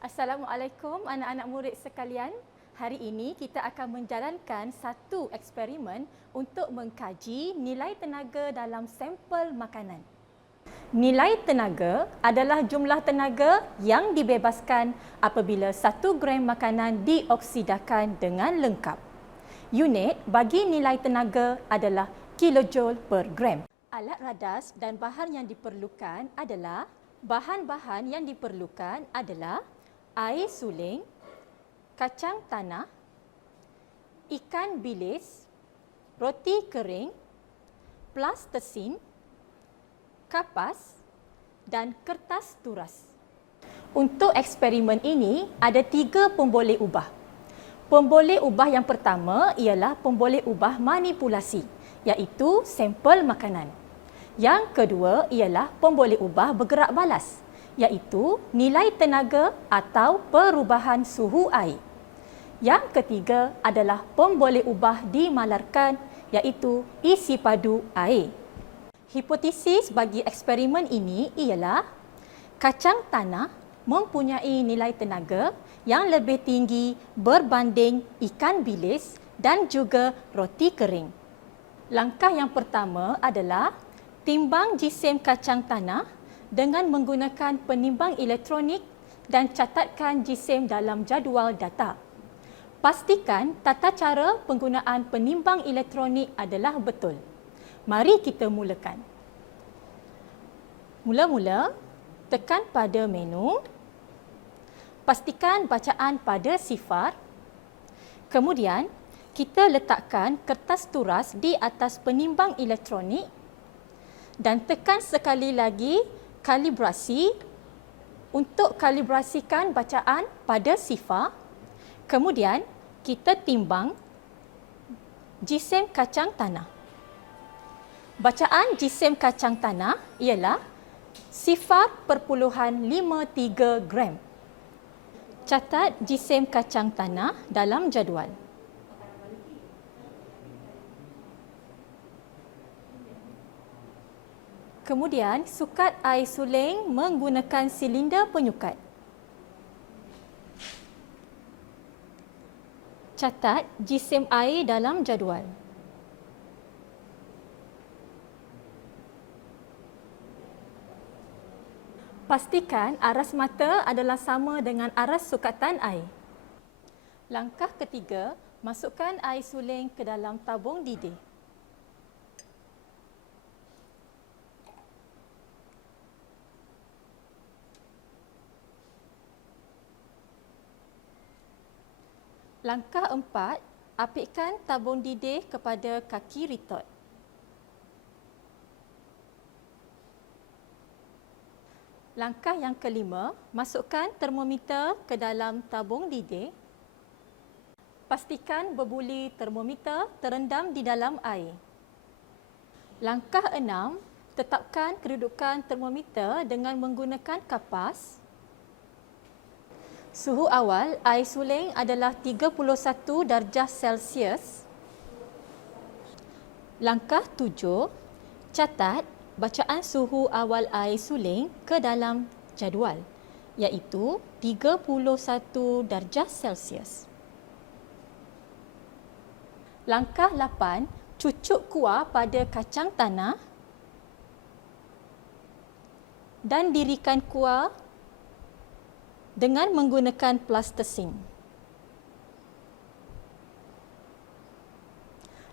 Assalamualaikum anak-anak murid sekalian. Hari ini kita akan menjalankan satu eksperimen untuk mengkaji nilai tenaga dalam sampel makanan. Nilai tenaga adalah jumlah tenaga yang dibebaskan apabila 1 gram makanan dioksidakan dengan lengkap. Unit bagi nilai tenaga adalah kilojoule per gram. Alat radas dan bahan yang diperlukan adalah air suling, kacang tanah, ikan bilis, roti kering, plastesin, kapas dan kertas turas. Untuk eksperimen ini ada 3 pemboleh ubah. Pemboleh ubah yang pertama ialah pemboleh ubah manipulasi, iaitu sampel makanan. Yang kedua ialah pemboleh ubah bergerak balas, iaitu nilai tenaga atau perubahan suhu air. Yang ketiga adalah pemboleh ubah dimalarkan, iaitu isi padu air. Hipotesis bagi eksperimen ini ialah kacang tanah mempunyai nilai tenaga yang lebih tinggi berbanding ikan bilis dan juga roti kering. Langkah yang pertama adalah timbang jisim kacang tanah dengan menggunakan penimbang elektronik dan catatkan jisim dalam jadual data. Pastikan tata cara penggunaan penimbang elektronik adalah betul. Mari kita mulakan. Mula-mula, tekan pada menu. Pastikan bacaan pada sifar. Kemudian, kita letakkan kertas turas di atas penimbang elektronik dan tekan sekali lagi kalibrasi untuk kalibrasikan bacaan pada sifar. Kemudian, kita timbang jisim kacang tanah. Bacaan jisim kacang tanah ialah 0.53 gram. Catat jisim kacang tanah dalam jadual. Kemudian, sukat air suling menggunakan silinder penyukat. Catat jisim air dalam jadual. Pastikan aras mata adalah sama dengan aras sukatan air. Langkah ketiga, masukkan air suling ke dalam tabung didih. Langkah 4, apitkan tabung didih kepada kaki retort. Langkah yang kelima, masukkan termometer ke dalam tabung didih. Pastikan berbuli termometer terendam di dalam air. Langkah 6, tetapkan kedudukan termometer dengan menggunakan kapas. Suhu awal air suling adalah 31 darjah Celsius. Langkah 7, catat bacaan suhu awal air suling ke dalam jadual, iaitu 31 darjah Celsius. Langkah 8, cucuk kuah pada kacang tanah dan dirikan kuah dengan menggunakan plastesin.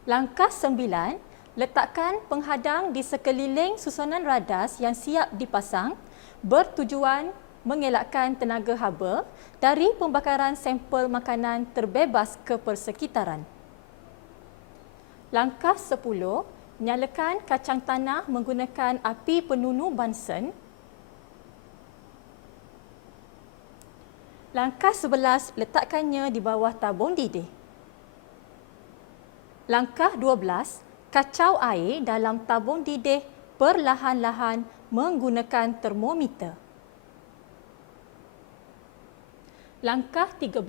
Langkah 9, letakkan penghadang di sekeliling susunan radas yang siap dipasang bertujuan mengelakkan tenaga haba dari pembakaran sampel makanan terbebas ke persekitaran. Langkah 10, nyalakan kacang tanah menggunakan api penunu Bunsen. Langkah 11, letakkannya di bawah tabung didih. Langkah 12, Kacau air dalam tabung didih perlahan-lahan menggunakan termometer. Langkah 13,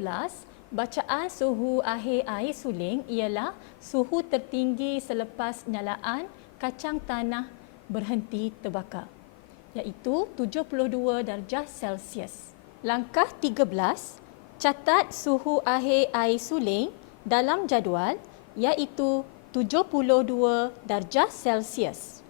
bacaan suhu akhir air suling ialah suhu tertinggi selepas nyalaan kacang tanah berhenti terbakar, iaitu 72 darjah Celsius. Langkah 13, catat suhu akhir air suling dalam jadual iaitu 72 darjah Celsius.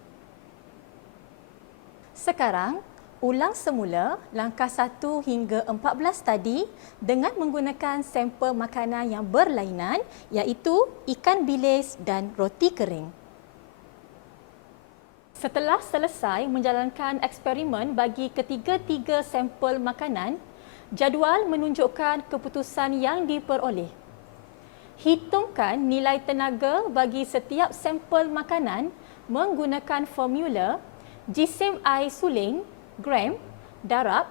Sekarang, ulang semula langkah 1 hingga 14 tadi dengan menggunakan sampel makanan yang berlainan iaitu ikan bilis dan roti kering. Setelah selesai menjalankan eksperimen bagi ketiga-tiga sampel makanan, jadual menunjukkan keputusan yang diperoleh. Hitungkan nilai tenaga bagi setiap sampel makanan menggunakan formula jisim air suling gram darab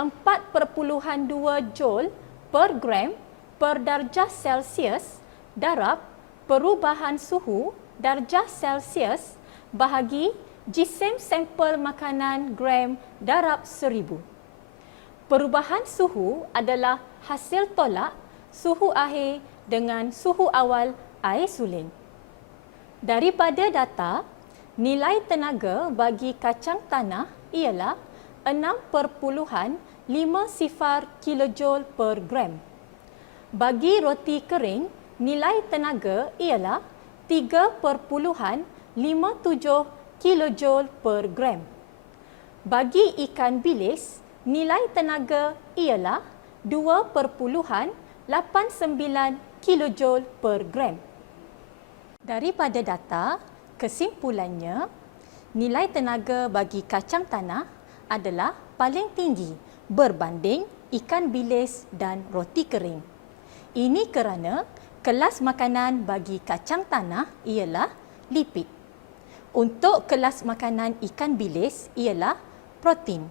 4.2 joule per gram per darjah Celsius darab perubahan suhu darjah Celsius bahagi jisim sampel makanan gram darab 1000. Perubahan suhu adalah hasil tolak suhu akhir dengan suhu awal air suling. Daripada data, nilai tenaga bagi kacang tanah ialah 6.50 kJ per gram. Bagi roti kering, nilai tenaga ialah 3.57 kJ per gram. Bagi ikan bilis, nilai tenaga ialah 2.89 kJ per gram. Daripada data, kesimpulannya, nilai tenaga bagi kacang tanah adalah paling tinggi berbanding ikan bilis dan roti kering. Ini kerana kelas makanan bagi kacang tanah ialah lipid. Untuk kelas makanan ikan bilis ialah protein.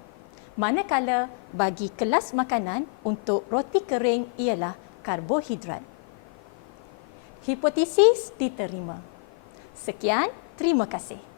Manakala bagi kelas makanan untuk roti kering ialah karbohidrat. Hipotesis diterima. Sekian, terima kasih.